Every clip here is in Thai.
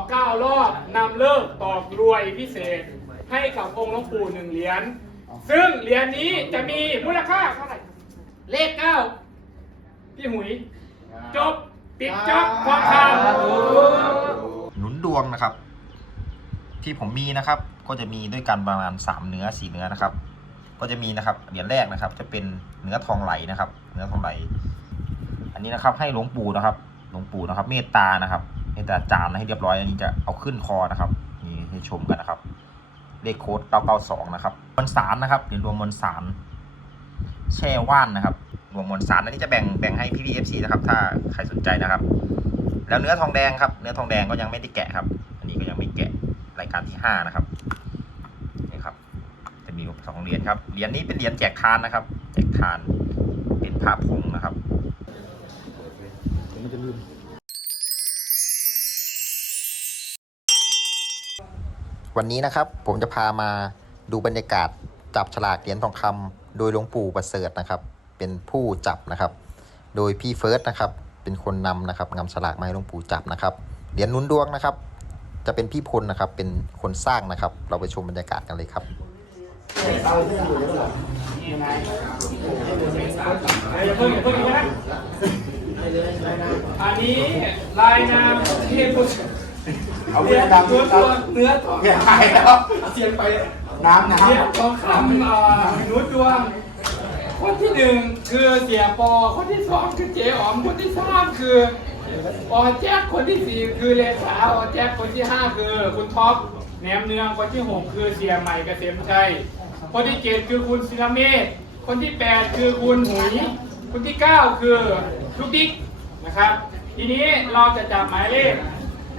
อกเก้ารอบนำเลิกตอกรวยพิเศษ ให้กับองค์หลวงปู่หนึ่งเหรียญซึ่งเหรียญนี้จะมีมูลค่าเท่าไหร่เลขเก้าพี่หุย จบปิดจ็อบทองคำหนุนดวงนะครับ ที่ผมมีนะครับ ก็จะมีด้วยกันประมาณ 3 เนื้อ4เนื้อนะครับ ก็จะมีนะครับเหรียญแรกนะครับ จะเป็นเนื้อทองไหลนะครับ เนื้อทองไหล อันนี้นะครับให้หลวงปู่นะครับ หลวงปู่นะครับ เมตตานะครับ เมตตาจานให้เรียบร้อยอันนี้จะเอาขึ้นคอนะครับนี่ให้ชมกันนะครับ เลขโค้ด992 นะครับมวลสารนะครับเหรียญรวมมวลสารแช่ว่านนะครับรวมมวลสารอันนี้จะแบ่งแบ่งให้พี่พีเอฟซีนะครับ ถ้าใครสนใจนะครับ แล้วเนื้อทองแดงครับเนื้อทองแดงก็ยังไม่ได้แกะครับ อันนี้ก็ยังไม่แกะรายการที่ห้านะครับนี่ครับ จะมีสองเหรียญครับเหรียญนี้เป็นเหรียญแจกทานนะครับ แจกทานเป็นผ้าผงนะครับมันจะลืม วันนี้นะครับผมจะพามาดูบรรยากาศจับฉลากเหรียญทองคำโดยหลวงปู่ประเสริฐนะครับ เป็นผู้จับนะครับ โดยพี่เฟิร์สนะครับ เป็นคนนำนะครับนำฉลากมาให้หลวงปู่จับนะครับเหรียญนุนดวงนะครับ จะเป็นพี่พลนะครับ เป็นคนสร้างนะครับ เราไปชมบรรยากาศกันเลยครับอันนี้ลายนามเทพบุตร เอาเนื้อองดำตัวตัวเนื้อทองอย่าไปแล้วเสียงไปน้ำน้เสียทองคำอ่านุชดวง คนที่หนึ่งคือเสียปอ คนที่สองคือเจ๊อ๋อม คนที่สามคือออแจ๊กคนที่สี่คือเลขาออแจ๊กคนที่ห้าคือ คุณท็อปแหนมเนืองคนที่หกคือเสียใหม่เกษมชัยคนที่เจ็ดคือคุณศิลเมธคนที่แปดคือคุณหุยคนที่เก้าคือลูกดิ๊กนะครับ ทีนี้เราจะจับหมายเลข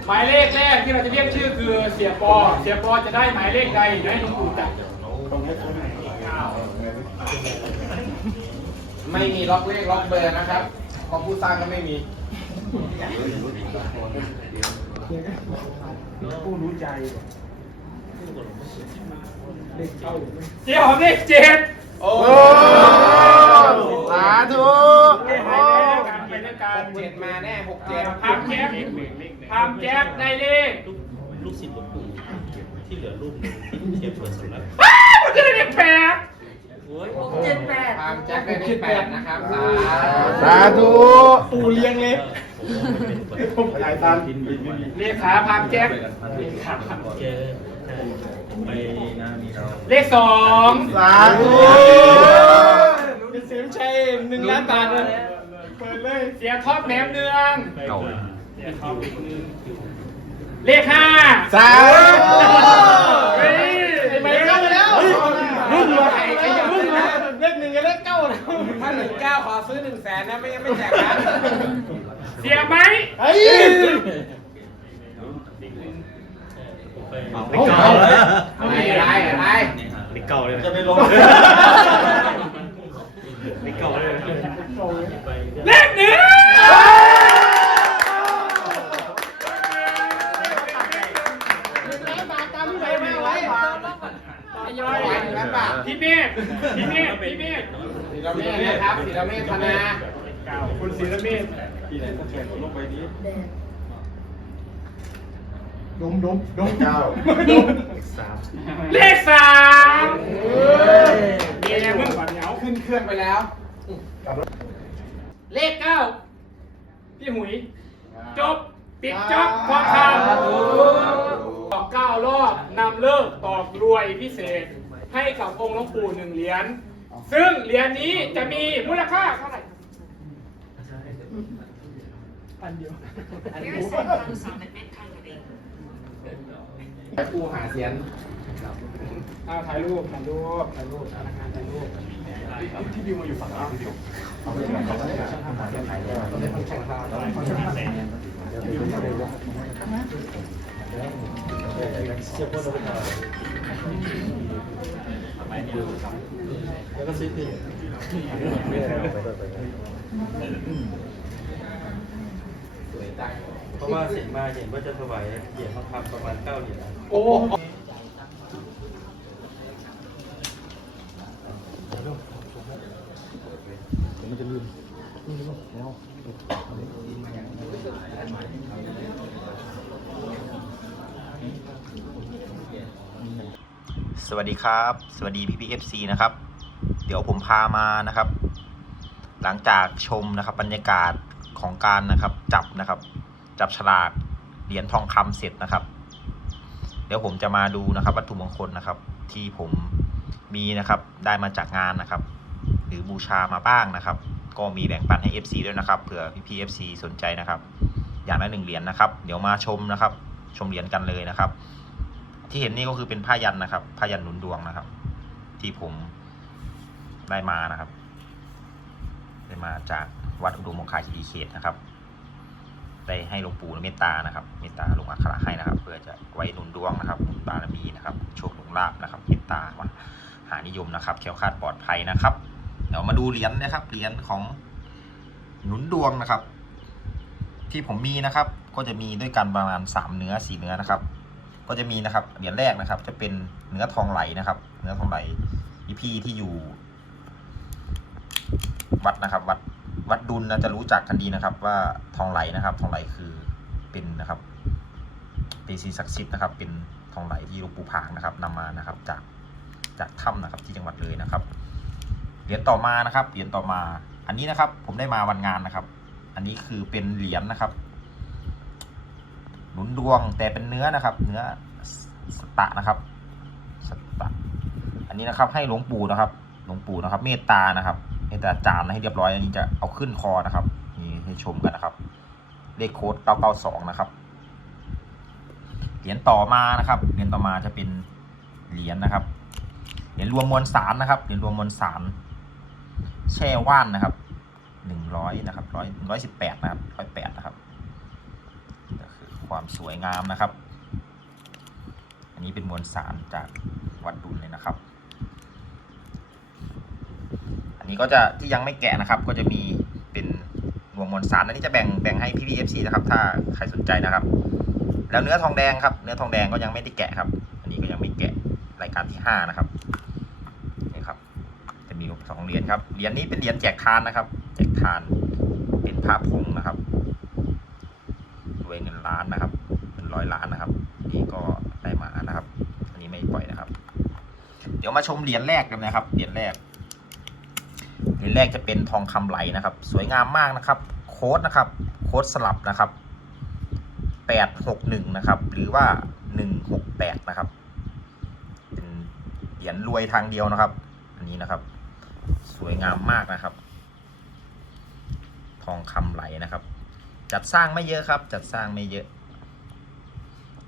หมายเลขแรกที่เราจะเรียกชื่อคือเสียปอ เสียปอจะได้หมายเลขใดเดี๋ยวให้หลวงปู่จับำไม่มีล็อกเลขล็อกเบอร์นะครับเพราะผู้สร้างก็ไม่มีเจ๊หอมเลขเจ็ดโอ้สาธุ ไปด้วยกันไปด้วยกัน เจ็ดมาแน่หกเจ็ด ทำแจ๊บทำ แจ๊บได้เลขลูกศิษย์หลวงปู่ที่เหลือลูกหนึ่งที่เก็บส่วนสำนักอ้าวมันจะได้เลขแปดโอ้ยเจ็ดแปดทำแจ็คได้เลขแปดนะครับสาธุปูเลี้ยงเล็กผมเป็นคนยายตันเลขาพามแจ๊บเจอไปนามีเราเลขสองสาธุเสียงชัยหนึ่งล้านบาทเลยเปิดเลย เสียท็อปแหนมเนืองเก่า เลขห้าสาธุเฮ้ยไปเข้าไปแล้วรุ่นเลยไอ้ยังรุ่นนะเลขหนึ่งกับเลขเก้านะถ้าหนึ่งเก้าขอซื้อหนึ่งแสนนะไม่งั้นไม่แจกนะเสียไหมเฮ้ยไปเก่าเอะไอะไรอะไรไปเก่าเลยจะไปลงไปเก่าเลยเลขหนึ่ง ไปไม่ไว้ ย่อย หนึ่งล้านบาท พี่เมฆพี่เมฆพี่เมฆ ศิลเมธนะครับศิลเมธธนา คุณศิลเมธ ดมดมดมเจ้าเลขสามเย้มึงบัดเหนียวขึ้นเครื่องไปแล้ว เลขเก้าพี่หุย จบ ปิดจ็อบทองคำตอกเก้ารอบนำเลิกตอกรวยพิเศษ ให้กับองค์หลวงปู่หนึ่งเหรียญซึ่งเหรียญนี้จะมีมูลค่าเท่าไหร่ กูหาเสียนเอาถ่ายรูปถ่ายรูปถ่ายรูปธนาคารถ่ายรูปที่ดิวมาอยู่ฝั่งเราที่ดิว สวยจังเพราะว่าเสร็จมาเห็นว่าจะถวายเหรียญทองคำประมาณเก้าเหรียญโอ้มันจะลืมนี่ลืมแสวัสดีครับ สวัสดีพี่พีเอฟซีนะครับ เดี๋ยวผมพามานะครับ หลังจากชมนะครับบรรยากาศ ของการนะครับจับนะครับ จับฉลากเหรียญทองคำเสร็จนะครับ เดี๋ยวผมจะมาดูนะครับวัตถุมงคลนะครับ ที่ผมมีนะครับได้มาจากงานนะครับ หรือบูชามาบ้างนะครับ ก็มีแบ่งปันให้ FC ด้วยนะครับเผื่อพี่ๆ FC สนใจนะครับ อย่างละหนึ่งเหรียญนะครับ เดี๋ยวมาชมนะครับ ชมเหรียญกันเลยนะครับ ที่เห็นนี่ก็คือเป็นผ้ายันนะครับผ้ายันหนุนดวงนะครับ ที่ผมได้มานะครับ ได้มาจาก วัดอุดมมงคาคีรีเขตนะครับ ได้ให้หลวงปู่เมตตานะครับ เมตตาลงอักขระให้นะครับ เพื่อจะไว้หนุนดวงนะครับหนุนบารมีนะครับ โชคลงลาบนะครับ เมตตามาหานิยมนะครับแคล้วคลาดปลอดภัยนะครับ เดี๋ยวมาดูเหรียญนะครับ เหรียญของหนุนดวงนะครับ ที่ผมมีนะครับ ก็จะมีด้วยกันประมาณสามเนื้อสี่เนื้อนะครับ ก็จะมีนะครับ เหรียญแรกนะครับ จะเป็นเนื้อทองไหลนะครับ เนื้อทองไหลพี่พี่ที่อยู่ วัดนะครับ วัด วัดดุลนะจะรู้จักกันดีนะครับ ว่าทองไหลนะครับ ทองไหลคือเป็นนะครับเป็นสิ่งศักดิ์สิทธิ์นะครับ เป็นทองไหลที่หลวงปู่ผางนะครับนำมานะครับ จากจากถ้ำนะครับ ที่จังหวัดเลยนะครับเหรียญต่อมานะครับเหรียญต่อมา อันนี้นะครับ ผมได้มาวันงานนะครับ อันนี้คือเป็นเหรียญนะครับ หนุนดวงแต่เป็นเนื้อนะครับ เนื้อสตะนะครับสตะอันนี้นะครับให้หลวงปู่นะครับ หลวงปู่นะครับ เมตตานะครับ เมตตาจานให้เรียบร้อยอันนี้จะเอาขึ้นคอนะครับนี่ให้ชมกันนะครับ เลขโค้ด992 นะครับ เหรียญต่อมานะครับ เหรียญต่อมาจะเป็นเหรียญนะครับ เหรียญรวมมวลสารนะครับ เหรียญรวมมวลสารแช่ว่านนะครับหนึ่งร้อยนะครับร้อยร้อยสิบแปดนะครับร้อยแปดนะครับก็คือความสวยงามนะครับ อันนี้เป็นมวลสารจากวัดดุลเลยนะครับ อั นี้ก็จะที่ยังไม่แกะนะครับ ก็จะมีเป็นรวมมวลสารอันนี้จะแบ่งแบ่งให้พี่พีเอฟซีนะครับ ถ้าใครสนใจนะครับ แล้วเนื้อทองแดงครับ เนื้อทองแดงก็ยังไม่ได้แกะครับ อันนี้ก็ยังไม่แกะรายการที่ห้านะครับนี่ครับ จะมีสองเหรียญครับเหรียญนี้เป็นเหรียญแจกทานนะครับ แจกทานเป็นพระผงนะครับรวยเงินล้านนะครับเป็นร้อยล้านนะครับ นี่ก็ได้มานะครับ อันนี้ไม่ปล่อยนะครับ เดี๋ยวมาชมเหรียญแรกกันนะครับเหรียญแรก เหรียญแรกจะเป็นทองคำไหลนะครับ สวยงามมากนะครับ โค้ดนะครับ โค้ดสลับนะครับแปดหกหนึ่งนะครับ หรือว่าหนึ่งหกแปดนะครับ เป็นเหรียญรวยทางเดียวนะครับ อันนี้นะครับ สวยงามมากนะครับ ทองคำไหลนะครับ จัดสร้างไม่เยอะครับ จัดสร้างไม่เยอะ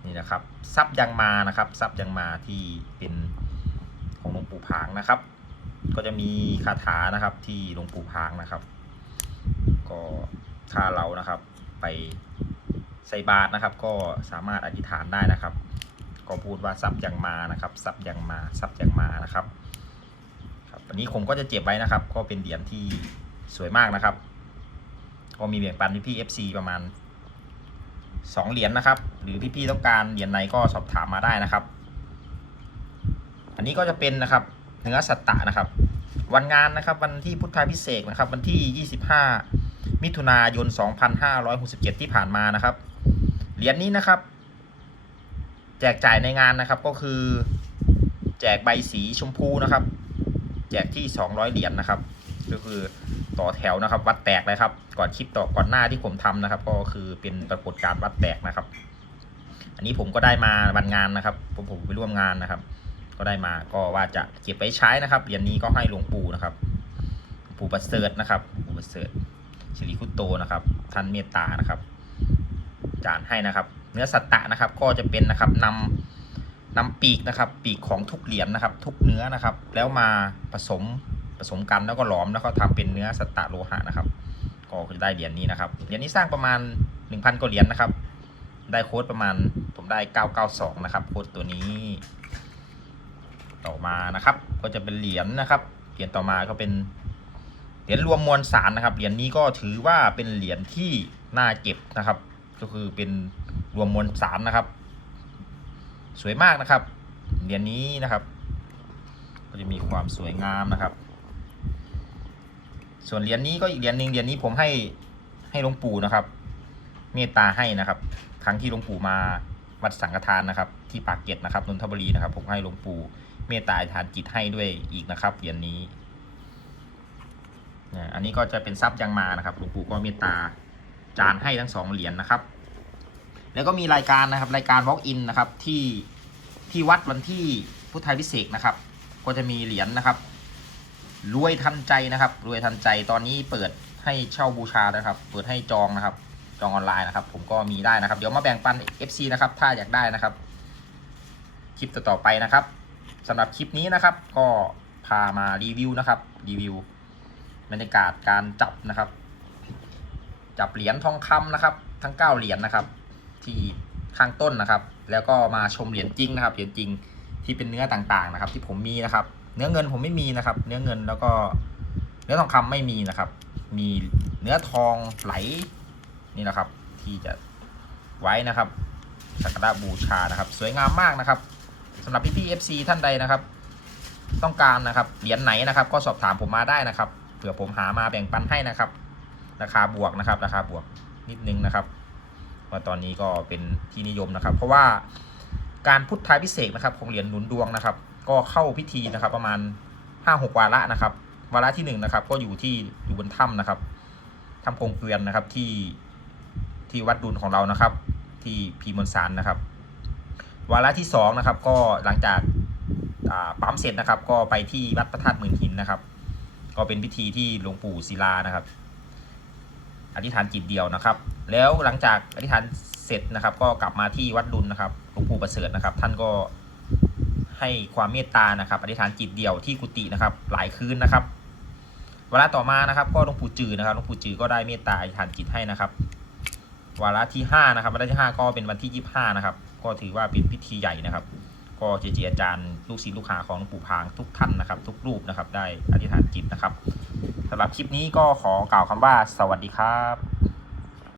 นี่นะครับ ซับยังมานะครับ ซับยังมาที่เป็นของหลวงปู่ผางนะครับ ก็จะมีคาถานะครับที่หลวงปู่ผางนะครับ ก็ถ้าเรานะครับไปใส่บาตรนะครับ ก็สามารถอธิษฐานได้นะครับ ก็พูดว่าซับยังมานะครับซับยังมาซับยังมานะครับครับอันนี้ผมก็จะเจ็บไว้นะครับ ก็เป็นเหรียญที่สวยมากนะครับ ก็มีแบ่งปันพี่พี่ๆ FC ประมาณ2เหรียญนะครับ หรือพี่ๆต้องการเหรียญไหนก็สอบถามมาได้นะครับ อันนี้ก็จะเป็นนะครับ เนื้อสัตตะนะครับ วันงานนะครับวันที่พุทธาพิเศษนะครับ วันที่ 25 มิถุนายน 2567 ที่ผ่านมานะครับ เหรียญนี้นะครับ แจกจ่ายในงานนะครับก็คือ แจกใบสีชมพูนะครับ แจกที่ 200 เหรียญนะครับ ก็คือต่อแถวนะครับ วัดแตกเลยครับ ก่อนคลิปต่อก่อนหน้าที่ผมทำนะครับ ก็คือเป็นปรากฏการณ์วัดแตกนะครับ อันนี้ผมก็ได้มาวันงานนะครับผมผมไปร่วมงานนะครับ ก็ได้มาก็ว่าจะเก็บไปใช้นะครับเหรียญนี้ก็ให้หลวงปู่นะครับปู่ประเสริฐนะครับปู่ประเสริฐสิริคุตโตนะครับ ท่านเมตตานะครับจานให้นะครับ เนื้อสัตตะนะครับก็จะเป็นนะครับนำนำปีกนะครับ ปีกของทุกเหรียญนะครับ ทุกเนื้อนะครับ แล้วมาผสมผสมกันแล้วก็หลอมแล้วก็ทำเป็นเนื้อสัตตะโลหะนะครับ ก็จะได้เหรียญนี้นะครับเหรียญนี้สร้างประมาณ 1,000กว่าเหรียญนะครับ ได้โค้ดประมาณผมได้ 992 นะครับโค้ดตัวนี้ ต่อมานะครับ ก็จะเป็นเหรียญนะครับ เหรียญต่อมาก็เป็นเหรียญรวมมวลสารนะครับ เหรียญนี้ก็ถือว่าเป็นเหรียญที่น่าเก็บนะครับ ก็คือเป็นรวมมวลสารนะครับ สวยมากนะครับ เหรียญนี้นะครับ ก็จะมีความสวยงามนะครับ ส่วนเหรียญนี้ก็อีกเหรียญหนึ่งเหรียญนี้ผมให้ให้หลวงปู่นะครับ เมตตาให้นะครับ ครั้งที่หลวงปู่มาวัดสังฆทานนะครับ ที่ปากเกร็ดนะครับนนทบุรีนะครับ ผมให้หลวงปู่ เมตตาอธิษฐานจิตให้ด้วยอีกนะครับเหรียญนี้นี่ยอันนี้ก็จะเป็นทรัพย์ยังมานะครับหลวงปู่ก็เมตตาจานให้ทั้งสองเหรียญนะครับ แล้วก็มีรายการนะครับรายการ Walk in นะครับที่ที่วัดวันที่พุทธาพิเศษนะครับ ก็จะมีเหรียญนะครับรวยทันใจนะครับรวยทันใจตอนนี้เปิดให้เช่าบูชานะครับ เปิดให้จองนะครับ จองออนไลน์นะครับ ผมก็มีได้นะครับ เดี๋ยวมาแบ่งปัน FC นะครับ ถ้าอยากได้นะครับ คลิปต่อๆไปนะครับ สำหรับคลิปนี้นะครับ ก็พามารีวิวนะครับ รีวิวบรรยากาศการจับนะครับ จับเหรียญทองคำนะครับ ทั้ง 9 เหรียญนะครับ ที่ข้างต้นนะครับ แล้วก็มาชมเหรียญจริงนะครับเหรียญจริงที่เป็นเนื้อต่างๆนะครับ ที่ผมมีนะครับ เนื้อเงินผมไม่มีนะครับ เนื้อเงินแล้วก็เนื้อทองคำไม่มีนะครับ มีเนื้อทองไหลนี่นะครับ ที่จะไว้นะครับสักการะบูชานะครับ สวยงามมากนะครับ สำหรับพี่ๆ FC ท่านใดนะครับ ต้องการนะครับเหรียญไหนนะครับ ก็สอบถามผมมาได้นะครับเผื่อผมหามาแบ่งปันให้นะครับ ราคาบวกนะครับ ราคาบวกนิดนึงนะครับว่าตอนนี้ก็เป็นที่นิยมนะครับ เพราะว่าการพุทธาพิเศษนะครับ ของเหรียญหนุนดวงนะครับ ก็เข้าพิธีนะครับ ประมาณ5-6วาระนะครับวาระที่1นะครับ ก็อยู่ที่อยู่บนถ้ำนะครับถ้ำกงเกวียนนะครับที่ที่วัดดุลของเรานะครับ ที่พีมนสารนะครับ วาระที่2นะครับก็หลังจากาปั๊มเสร็จนะครับ ก็ไปที่วัดพระธาตุหมื่นหินนะครับ ก็เป็นพิธีที่หลวงปู่ศิลานะครับอธิษฐานจิตเดียวนะครับ แล้วหลังจากอธิษฐานเสร็จนะครับ ก็กลับมาที่วัดดุลนะครับหลวงปู่ประเสริฐนะครับ ท่านก็ให้ความเมตตานะครับอธิษฐานจิตเดียวที่กุฏินะครับ หลายคืนนะครับวาระต่อมานะครับ ก็หลวงปู่จือนะครับหลวงปู่จือก็ได้เมตตาอธิษฐานจิตให้นะครับวาระที่5นะครับวาระที่ 5 ก็เป็นวันที่ 25 นะครับ ก็ถือว่าเป็นพิธีใหญ่นะครับ ก็เจเจอาจารย์ลูกศิษย์ลูกหาของหลวงปู่พางทุกท่านนะครับ ทุกรูปนะครับได้อธิษฐานจิตนะครับสำหรับคลิปนี้ก็ขอกล่าวคำว่าสวัสดีครับ